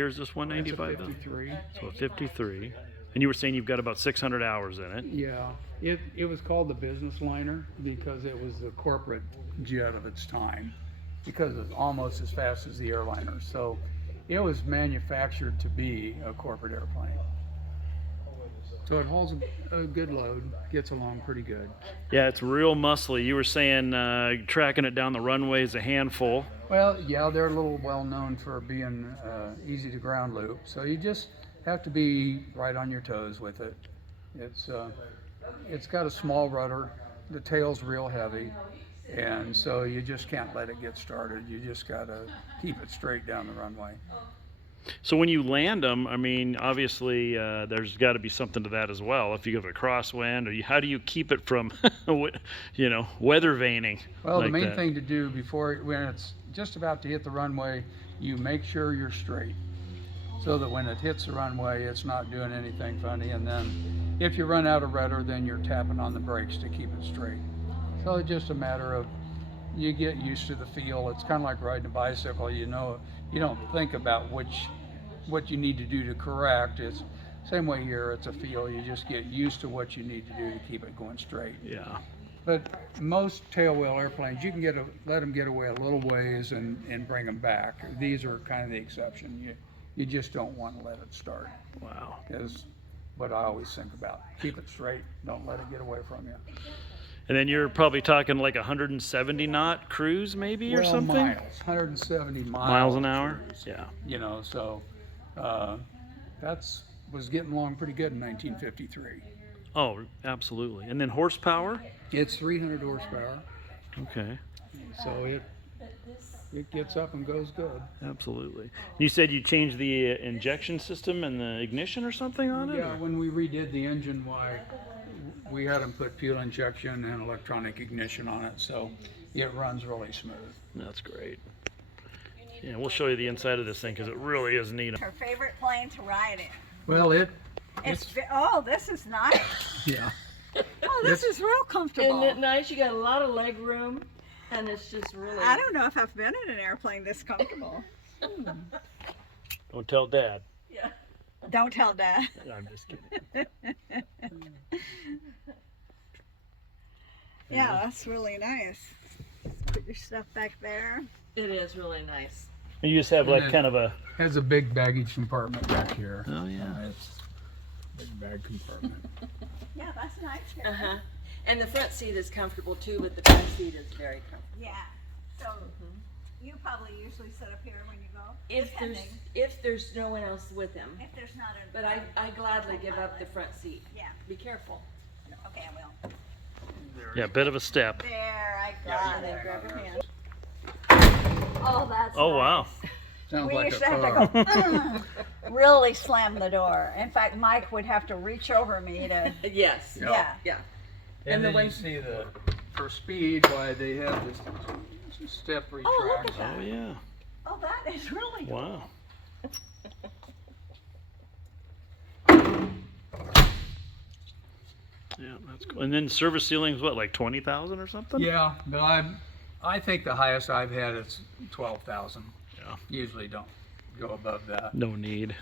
year is this 195? That's a 53. So a 53. And you were saying you've got about 600 hours in it. Yeah, it was called the business liner because it was the corporate jet of its time, because it's almost as fast as the airliner. So it was manufactured to be a corporate airplane. So it hauls a good load, gets along pretty good. Yeah, it's real muscly. You were saying tracking it down the runway is a handful. Well, yeah, they're a little well known for being easy to ground loop. So you just have to be right on your toes with it. It's got a small rudder. The tail's real heavy, and so you just can't let it get started. You just got to keep it straight down the runway. So when you land them, I mean, obviously there's got to be something to that as well. If you have a crosswind, or how do you keep it from, weather veining? Well, like the main that? thing to do when it's just about to hit the runway, you make sure you're straight, so that when it hits the runway, it's not doing anything funny. And then if you run out of rudder, then you're tapping on the brakes to keep it straight. So it's just a matter of, you get used to the feel. It's kind of like riding a bicycle. You don't think about what you need to do to correct. It's same way here. It's a feel. You just get used to what you need to do to keep it going straight. Yeah. But most tailwheel airplanes, you can let them get away a little ways and bring them back. These are kind of the exception. You just don't want to let it start. Wow. Is what I always think about. Keep it straight. Don't let it get away from you. And then you're probably talking like 170 knot cruise maybe or something? Miles, 170 Miles an hour? cruise. Yeah. So was getting along pretty good in 1953. Oh, absolutely. And then horsepower? It's 300 horsepower, Okay. so it gets up and goes good. Absolutely. You said you changed the injection system and the ignition or something on it? Yeah, or- when we redid the engine, we had them put fuel injection and electronic ignition on it, so it runs really smooth. That's great. Yeah, we'll show you the inside of this thing because it really is neat. Her favorite plane to ride in. Well, This is nice. yeah. Oh, this is real comfortable. Isn't it nice? You got a lot of leg room, and it's just really. I don't know if I've been in an airplane this comfortable. Don't tell Dad. Yeah. Don't tell Dad. I'm just kidding. Yeah, that's really nice. Put your stuff back there. It is really nice. You just have like And kind of a. Has a big baggage compartment back here. Oh yeah. It's a big bag compartment. Yeah, that's nice here. Uh huh. And the front seat is comfortable too, but the back seat is very comfortable. Yeah. So you probably usually sit up here when you go. If there's no one else with him, If there's not a. but I gladly give up the front seat. Yeah. Be careful. Okay, I will. Yeah, bit of a step. There, I Yeah, got you it. can Grab grab your it. hand. Oh, that's. Oh nice. wow. Sounds We like used a to car. have to go, really slam the door. In fact, Mike would have to reach over me to. Yes. Yeah. Yeah. Yeah. And And the then one- you see for speed, why they have this step Oh, look at retraction. that. Oh yeah. Oh, that is really cool. Wow. Yeah, that's cool. And then service ceiling is what, like 20,000 or something? Yeah, but I think the highest I've had is 12,000. Yeah. Usually don't go above that. No need.